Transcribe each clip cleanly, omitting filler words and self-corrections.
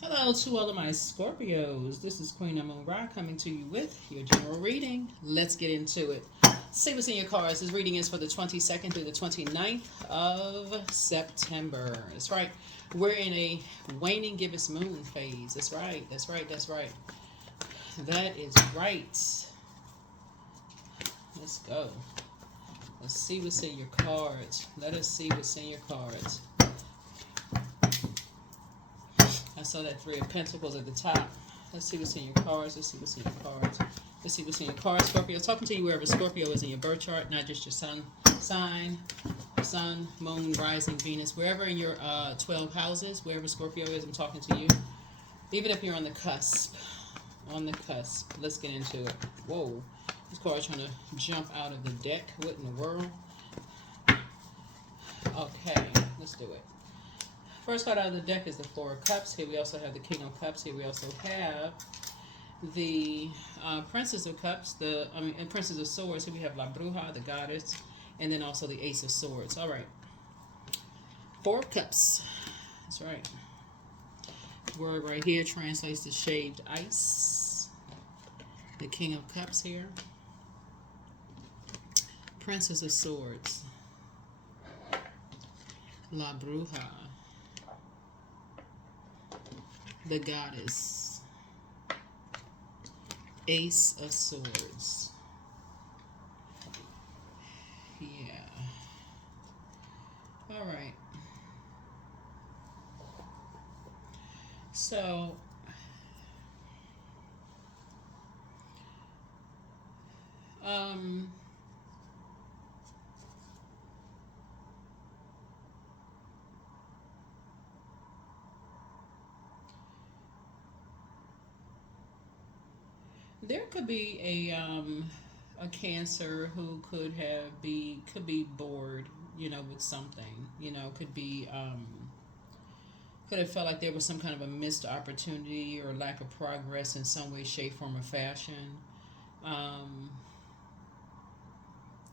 Hello to all of my Scorpios. This is Queen Amun Ra coming to you with your general reading. Let's get into it. See what's in your cards. This reading is for the 22nd through the 29th of September. That's right. We're in a waning gibbous moon phase. That's right. That's right. That's right. That is right. Let's go. Let's see what's in your cards. Let us see what's in your cards. I saw that Three of Pentacles at the top. Let's see what's in your cards. Let's see what's in your cards. Let's see what's in your cards. Scorpio, talking to you wherever Scorpio is in your birth chart, not just your sun sign, sun, moon, rising, Venus, wherever in your 12 houses, wherever Scorpio is, I'm talking to you. Even if you're on the cusp. On the cusp. Let's get into it. Whoa. This card's trying to jump out of the deck. What in the world? Okay, let's do it. First card out of the deck is the Four of Cups. Here we also have the King of Cups. Here we also have the Princess of Cups. And Princess of Swords. Here we have La Bruja, the Goddess, and then also the Ace of Swords. All right. Four of Cups. That's right. Word right here translates to shaved ice. The King of Cups here. Princess of Swords. La Bruja. The Goddess. Ace of Swords. Yeah. All right. So, there could be a Cancer who could be bored, with something, could have felt like there was some kind of a missed opportunity or lack of progress in some way, shape, form, or fashion. Um,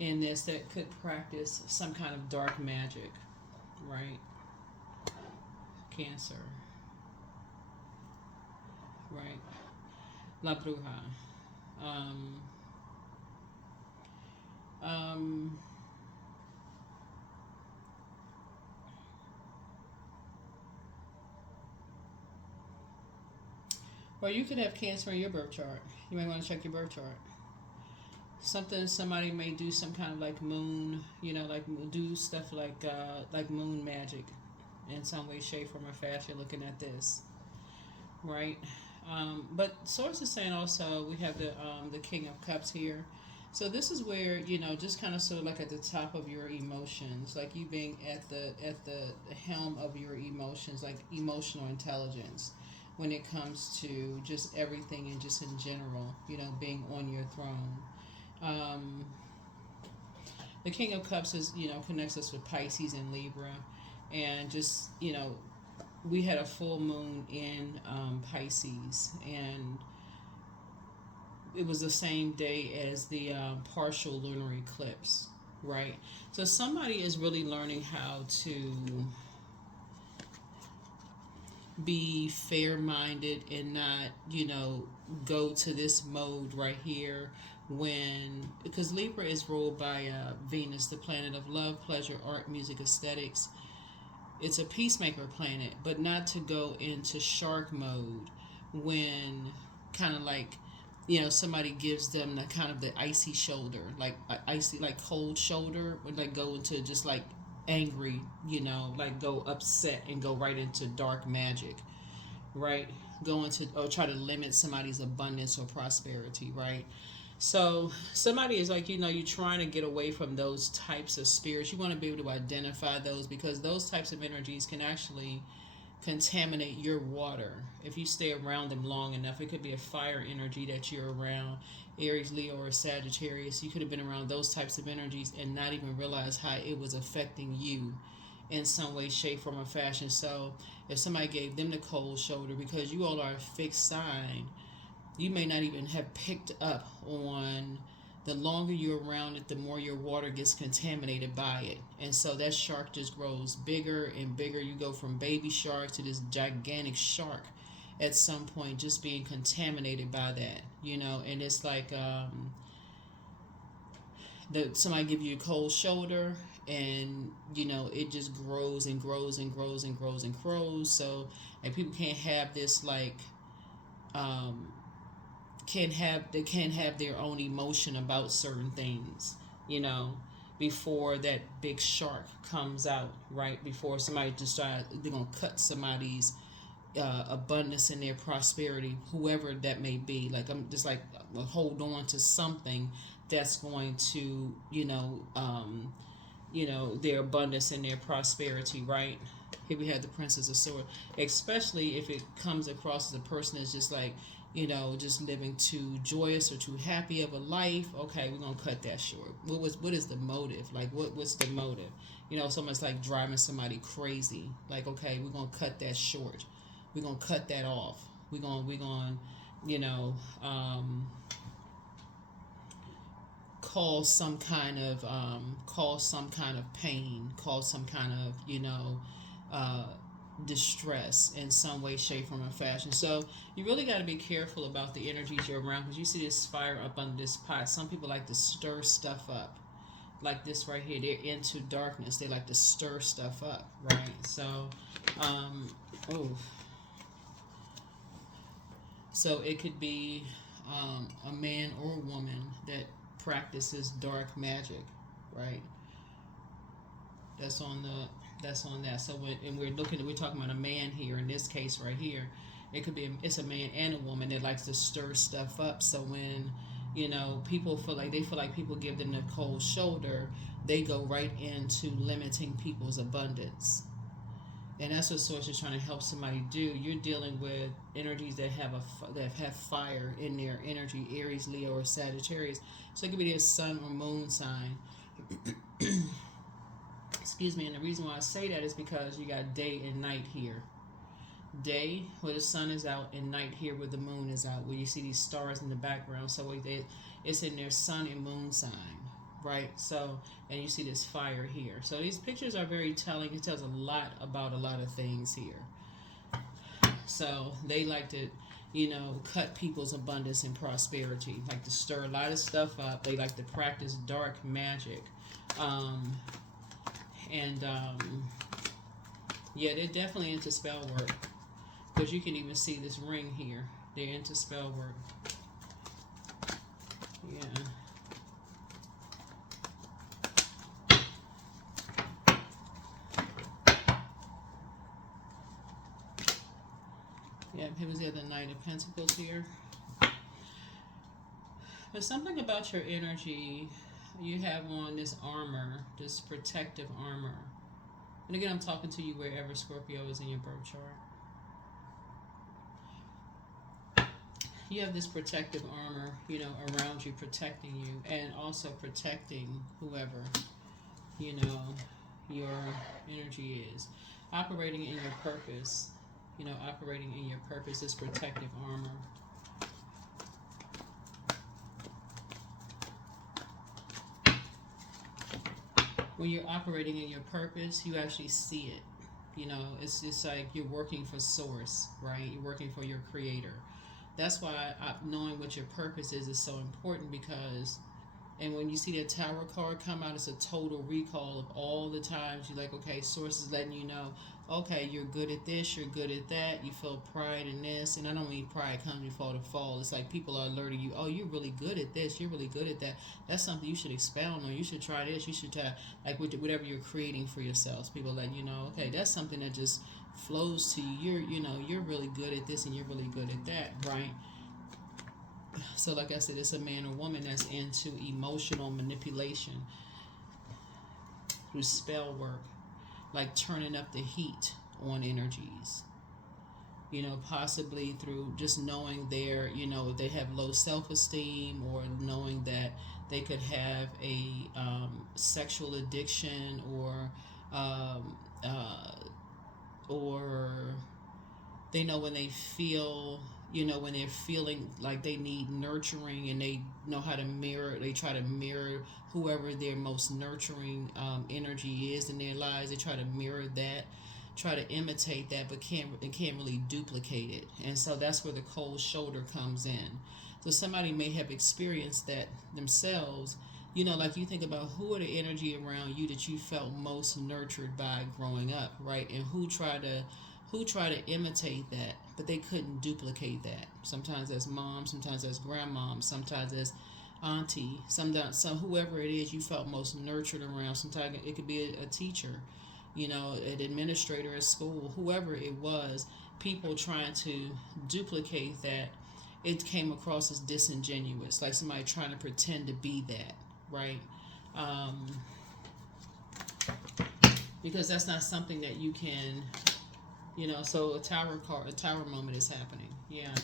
in this, that could practice some kind of dark magic, right? Cancer, right? La Bruja. Um, um, or you could have Cancer in your birth chart. You may want to check your birth chart. Somebody may do some kind of like moon, like do stuff like moon magic in some way, shape, form, or fashion. Looking at this, right? But source is saying also we have the King of Cups here. So this is where just kind of sort of like at the top of your emotions, like you being at the helm of your emotions, like emotional intelligence, when it comes to just everything and just in general, being on your throne. Um, the King of Cups is connects us with Pisces and Libra, and just we had a full moon in Pisces, and it was the same day as the partial lunar eclipse, right? So somebody is really learning how to be fair-minded and not, go to this mode right here because Libra is ruled by Venus, the planet of love, pleasure, art, music, aesthetics. It's a peacemaker planet, but not to go into shark mode when kind of like somebody gives them the kind of the icy shoulder, like icy, like cold shoulder, would like go into just like angry, like go upset and go right into dark magic, right? Go into or try to limit somebody's abundance or prosperity, right? So somebody is like, you're trying to get away from those types of spirits. You want to be able to identify those because those types of energies can actually contaminate your water if you stay around them long enough. It could be a fire energy that you're around, Aries, Leo, or Sagittarius. You could have been around those types of energies and not even realize how it was affecting you in some way, shape, form, or fashion. So if somebody gave them the cold shoulder because you all are a fixed sign, you may not even have picked up on the longer you're around it, the more your water gets contaminated by it. And so that shark just grows bigger and bigger. You go from baby shark to this gigantic shark at some point just being contaminated by that, you know. And it's like that somebody give you a cold shoulder, and you know it just grows and grows and grows and grows and grows. So, and people can't have this like um they can't have their own emotion about certain things, you know, before that big shark comes out, right? Before somebody just start, they're gonna cut somebody's abundance and their prosperity, whoever that may be. Like I'm just like hold on to something that's going to, their abundance and their prosperity, right? Here we have the Princess of Swords, especially if it comes across as a person that's just like, just living too joyous or too happy of a life. Okay, we're gonna cut that short. What is the motive? Like what's the motive? Someone's like driving somebody crazy. Like, okay, we're gonna cut that short. We're gonna cut that off. We're gonna you know, cause some kind of pain, cause some kind of distress in some way, shape, form, or fashion. So you really got to be careful about the energies you're around, because you see this fire up under this pot. Some people like to stir stuff up, like this right here. They're into darkness. They like to stir stuff up, right? So, so it could be a man or a woman that practices dark magic, right? That's on that. So we're talking about a man here in this case right here. It could be it's a man and a woman that likes to stir stuff up. So when people feel like people give them the cold shoulder, they go right into limiting people's abundance. And that's what Source is trying to help somebody do. You're dealing with energies that have fire in their energy, Aries, Leo, or Sagittarius. So it could be their sun or moon sign. Excuse me. And the reason why I say that is because you got day and night here. Day where the sun is out, and night here where the moon is out, where you see these stars in the background. So it's in their sun and moon sign, right? So, and you see this fire here. So these pictures are very telling. It tells a lot about a lot of things here. So they like to, cut people's abundance and prosperity, like to stir a lot of stuff up. They like to practice dark magic. Yeah, they're definitely into spell work, because you can even see this ring here. They're into spell work. Yeah. Yeah, here was the other Knight of Pentacles here. But something about your energy, you have on this armor, this protective armor. And again, I'm talking to you wherever Scorpio is in your birth chart. You have this protective armor, around you, protecting you, and also protecting whoever, your energy is. Operating in your purpose, this protective armor. When you're operating in your purpose, you actually see it. It's just like you're working for Source, right? You're working for your Creator. That's why knowing what your purpose is so important, because, and when you see that Tower card come out, it's a total recall of all the times you're like, okay, Source is letting you know, okay, you're good at this, you're good at that, you feel pride in this. And I don't mean pride comes before the fall. It's like people are alerting you, oh, you're really good at this, you're really good at that. That's something you should expound on. You should try this, you should try, like whatever you're creating for yourselves. People let you know, okay, that's something that just flows to you. You're really good at this and you're really good at that, right? So like I said, it's a man or woman that's into emotional manipulation through spell work, like turning up the heat on energies, possibly through just knowing they have low self-esteem, or knowing that they could have a sexual addiction, or they know when they feel, when they're feeling like they need nurturing, and they know how to they try to mirror whoever their most nurturing energy is in their lives. They try to mirror that. try to imitate that, but can't really duplicate it. And so that's where the cold shoulder comes in. So somebody may have experienced that themselves. You know, like you think about who are the energy around you that you felt most nurtured by growing up, right? And who try to imitate that, but they couldn't duplicate that. Sometimes as mom, sometimes as grandmom, sometimes as auntie, sometimes some whoever it is you felt most nurtured around. Sometimes it could be a teacher, you know, an administrator at school, whoever it was. People trying to duplicate that, it came across as disingenuous, like somebody trying to pretend to be that, right? Um, because that's not something that you can, you know. So a tower moment is happening. Yeah,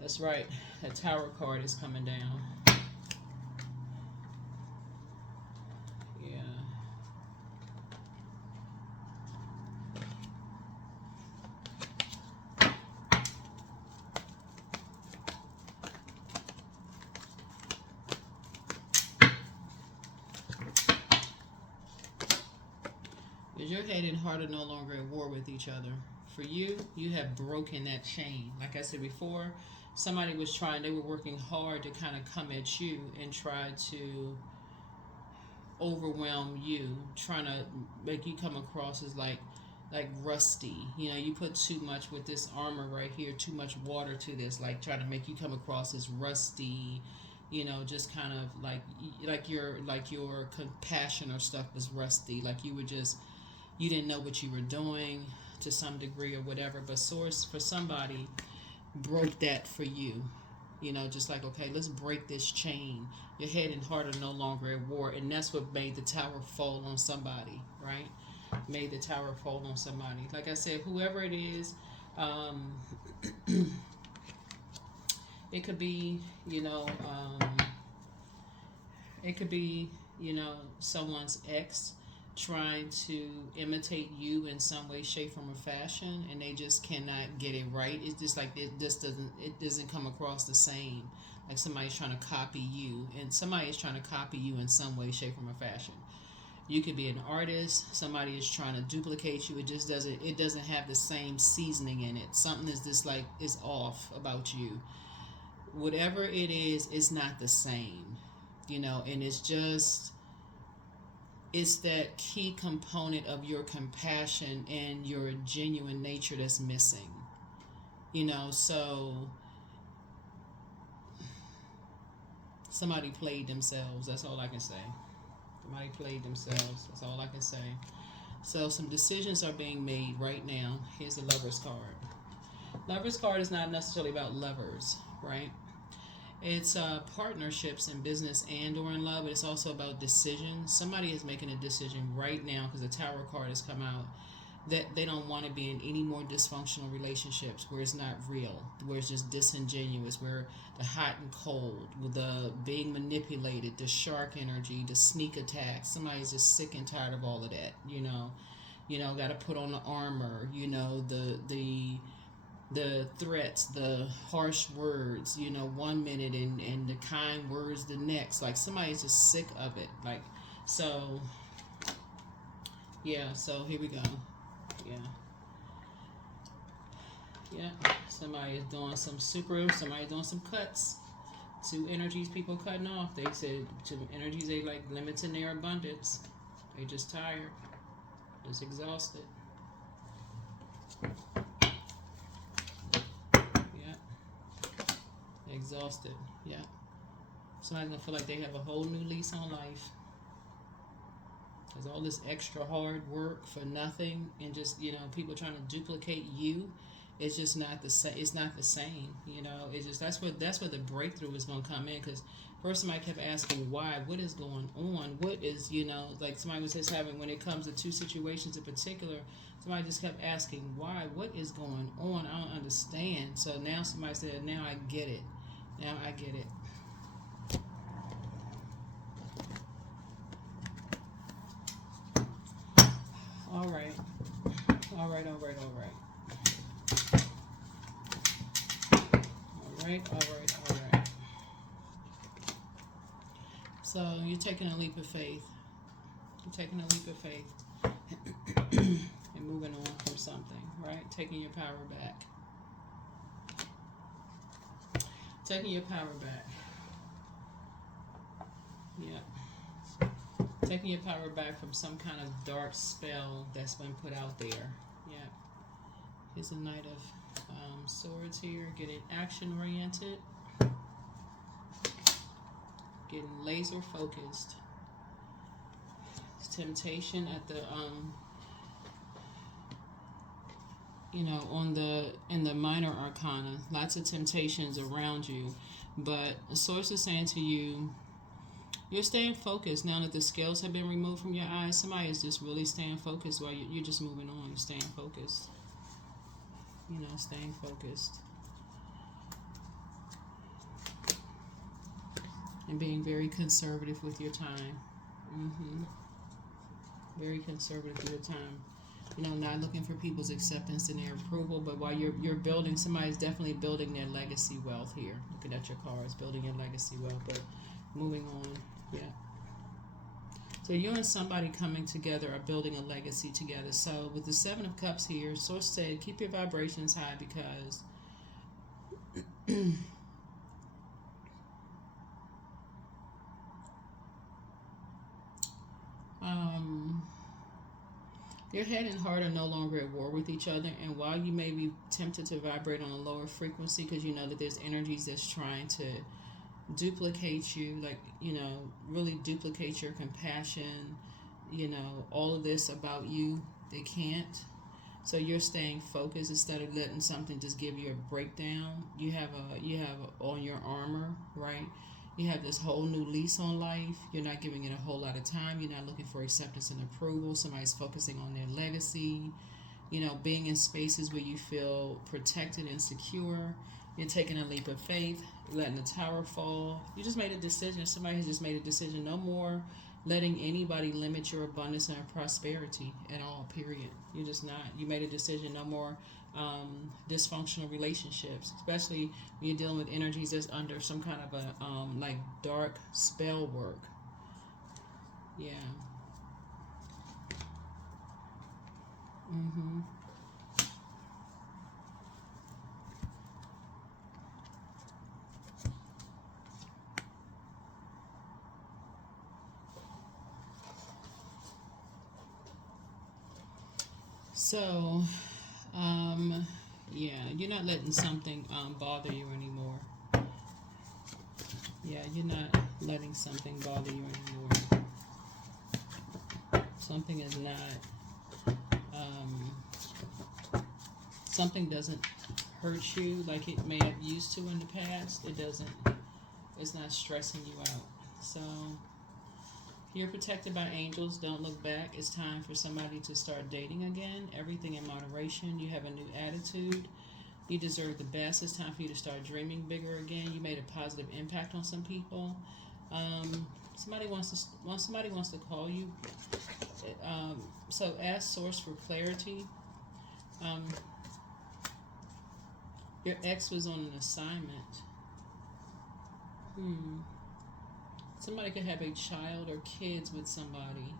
that's right. A tower card is coming down. Yeah. Because your head and heart are no longer at war with each other. For you, you have broken that chain. Like I said before, somebody was trying, they were working hard to kind of come at you and try to overwhelm you, trying to make you come across as like rusty. You know, you put too much with this armor right here, too much water to this, like trying to make you come across as rusty, you know, just kind of like your compassion or stuff was rusty, like you were just, you didn't know what you were doing to some degree or whatever. But source for somebody broke that for you. You know, just like, okay, let's break this chain. Your head and heart are no longer at war. And that's what made the tower fall on somebody, right? Made the tower fall on somebody. Like I said, whoever it is, um, it could be, you know, it could be, you know, someone's ex trying to imitate you in some way, shape, form, or fashion, and they just cannot get it right. It's just like it doesn't come across the same. Like somebody's trying to copy you, and somebody is trying to copy you in some way, shape, form, or fashion. You could be an artist. Somebody is trying to duplicate you. It just doesn't. It doesn't have the same seasoning in it. Something is just like is off about you. Whatever it is, it's not the same. You know, and it's that key component of your compassion and your genuine nature that's missing. You know, so somebody played themselves. That's all I can say. Somebody played themselves. That's all I can say. So some decisions are being made right now. Here's the Lover's card. Lover's card is not necessarily about lovers, right? It's partnerships in business and or in love, but it's also about decisions. Somebody is making a decision right now because the Tower card has come out that they don't want to be in any more dysfunctional relationships where it's not real, where it's just disingenuous, where the hot and cold, with the being manipulated, the shark energy, the sneak attacks. Somebody's just sick and tired of all of that, you know. You know, got to put on the armor, you know, the threats, the harsh words, you know, one minute and the kind words the next. Like somebody's just sick of it. Like, so, yeah, so here we go. Yeah. Yeah. Somebody is doing somebody doing some cuts. Two energies people cutting off. They said two energies they like limiting their abundance. They just tired. Just exhausted. Exhausted. Yeah. Somebody's gonna feel like they have a whole new lease on life. There's all this extra hard work for nothing, and just, you know, people trying to duplicate you. It's just not the same. It's not the same. You know, it's just that's where the breakthrough is gonna come in. Because first somebody kept asking why, what is going on, what is, you know, like somebody was just having, when it comes to two situations in particular, somebody just kept asking why, what is going on, I don't understand. So now somebody said, now I get it. Now I get it. All right. All right, all right, all right. All right, all right, all right. So you're taking a leap of faith. You're taking a leap of faith. And moving on from something, right? Taking your power back. Taking your power back. Yep. Taking your power back from some kind of dark spell that's been put out there. Yep. Here's a Knight of Swords here. Getting action oriented. Getting laser focused. Temptation at the you know, in the minor arcana, lots of temptations around you, but the source is saying to you, you're staying focused now that the scales have been removed from your eyes. Somebody is just really staying focused while you're just moving on. You're staying focused. You know, staying focused and being very conservative with your time. Very conservative with your time. You know, not looking for people's acceptance and their approval, but while you're building, somebody's definitely building their legacy wealth here. Looking at your cards, building your legacy wealth, but moving on, yeah. So you and somebody coming together are building a legacy together. So with the Seven of Cups here, Source said, keep your vibrations high because your head and heart are no longer at war with each other, and while you may be tempted to vibrate on a lower frequency because you know that there's energies that's trying to duplicate you, like, you know, really duplicate your compassion, you know, all of this about you, they can't. So you're staying focused instead of letting something just give you a breakdown. You have on your armor, right? You have this whole new lease on life. You're not giving it a whole lot of time. You're not looking for acceptance and approval. Somebody's focusing on their legacy. You know, being in spaces where you feel protected and secure. You're taking a leap of faith, letting the tower fall. You just made a decision. Somebody has just made a decision. No more letting anybody limit your abundance and prosperity at all, period. You're just not. You made a decision. No more dysfunctional relationships, especially when you're dealing with energies that's under some kind of a like dark spell work. Yeah. So, yeah, you're not letting something bother you anymore. Yeah, you're not letting something bother you anymore. Something is not, something doesn't hurt you like it may have used to in the past. It's not stressing you out. So, you're protected by angels. Don't look back. It's time for somebody to start dating again. Everything in moderation. You have a new attitude. You deserve the best. It's time for you to start dreaming bigger again. You made a positive impact on some people. Somebody wants to call you. So ask Source for clarity. Your ex was on an assignment. Somebody could have a child or kids with somebody.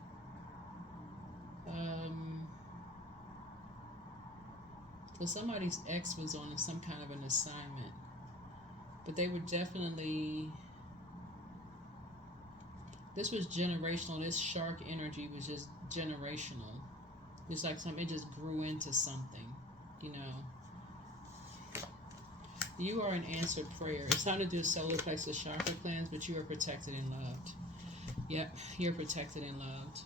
So somebody's ex was on some kind of an assignment. But they were definitely... This was generational. This shark energy was just generational. It's like it just grew into something, you know. You are an answered prayer. It's time to do solar plexus chakra cleanse, but you are protected and loved. Yep, you're protected and loved.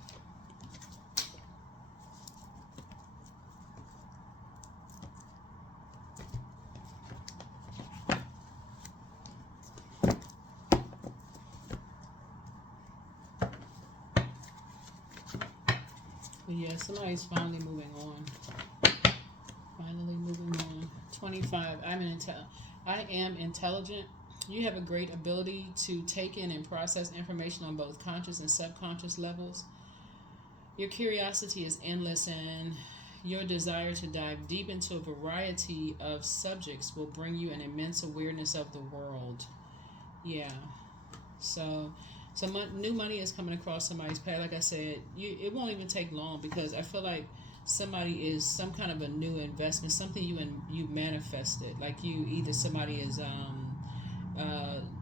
But yeah, somebody's finally moving on. Finally moving on. 25. I am intelligent. You have a great ability to take in and process information on both conscious and subconscious levels. Your curiosity is endless, and your desire to dive deep into a variety of subjects will bring you an immense awareness of the world. Yeah. So new money is coming across somebody's path. Like I said, it won't even take long because I feel like somebody is some kind of a new investment, something you manifested. Like you either somebody is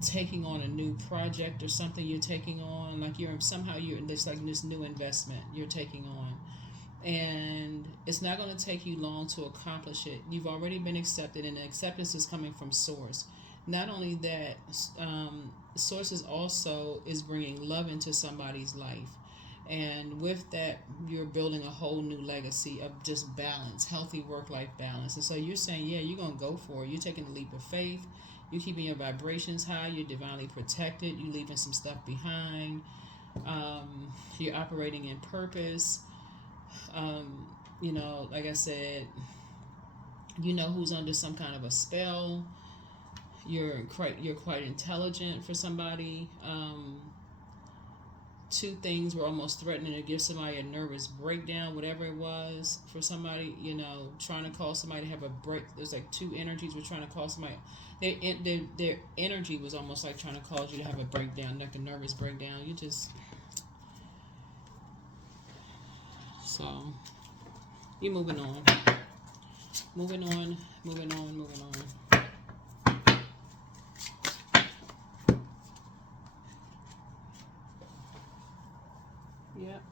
taking on a new project or something you're taking on. Like you're it's like this new investment you're taking on, and it's not going to take you long to accomplish it. You've already been accepted, and the acceptance is coming from source. Not only that, source is also is bringing love into somebody's life, and with that you're building a whole new legacy of just balance, healthy work-life balance. And so you're saying, yeah, you're going to go for it. You're taking a leap of faith. You're keeping your vibrations high. You're divinely protected. You're leaving some stuff behind. You're operating in purpose. Like I said, you know who's under some kind of a spell. You're quite intelligent for somebody. Two things were almost threatening to give somebody a nervous breakdown, whatever it was for somebody. Trying to cause somebody to have a break. There's like two energies were trying to cause somebody. Their energy was almost like trying to cause you to have a breakdown, like a nervous breakdown. So you're moving on. Moving on. Yep.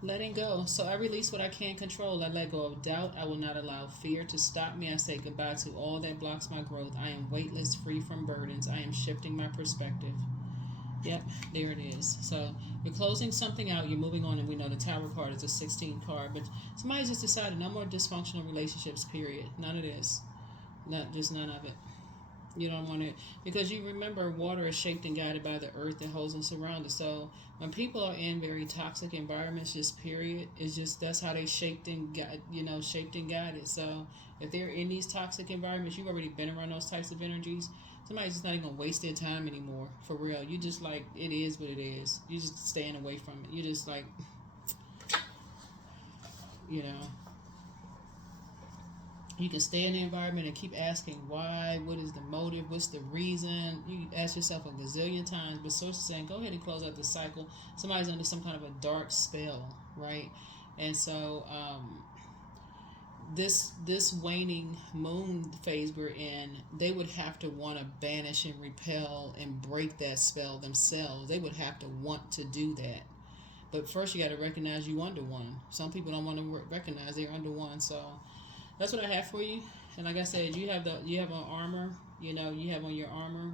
Letting go. So I release what I can't control. I let go of doubt. I will not allow fear to stop me. I say goodbye to all that blocks my growth. I am weightless, free from burdens. I am shifting my perspective. Yep, there it is. So you're closing something out, you're moving on, and we know the Tower card is a 16 card, but somebody just decided no more dysfunctional relationships, period. None of this. Just none of it. You don't want it, because you remember water is shaped and guided by the earth that holds us around us. So when people are in very toxic environments, just period, it's just that's how they shaped and guided. So if they're in these toxic environments, you've already been around those types of energies. Somebody's just not even gonna waste their time anymore. For real, you just like it is what it is. You just staying away from it. You just like, you know. You can stay in the environment and keep asking why, what is the motive, what's the reason. You ask yourself a gazillion times, but source is saying, go ahead and close out the cycle. Somebody's under some kind of a dark spell, right? And so this waning moon phase we're in, they would have to want to banish and repel and break that spell themselves. They would have to want to do that. But first you got to recognize you under one. Some people don't want to recognize they're under one, so that's what I have for you. And like I said, you have on armor, you have on your armor,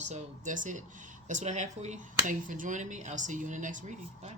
so that's it. That's what I have for you. Thank you for joining me. I'll see you in the next reading. Bye.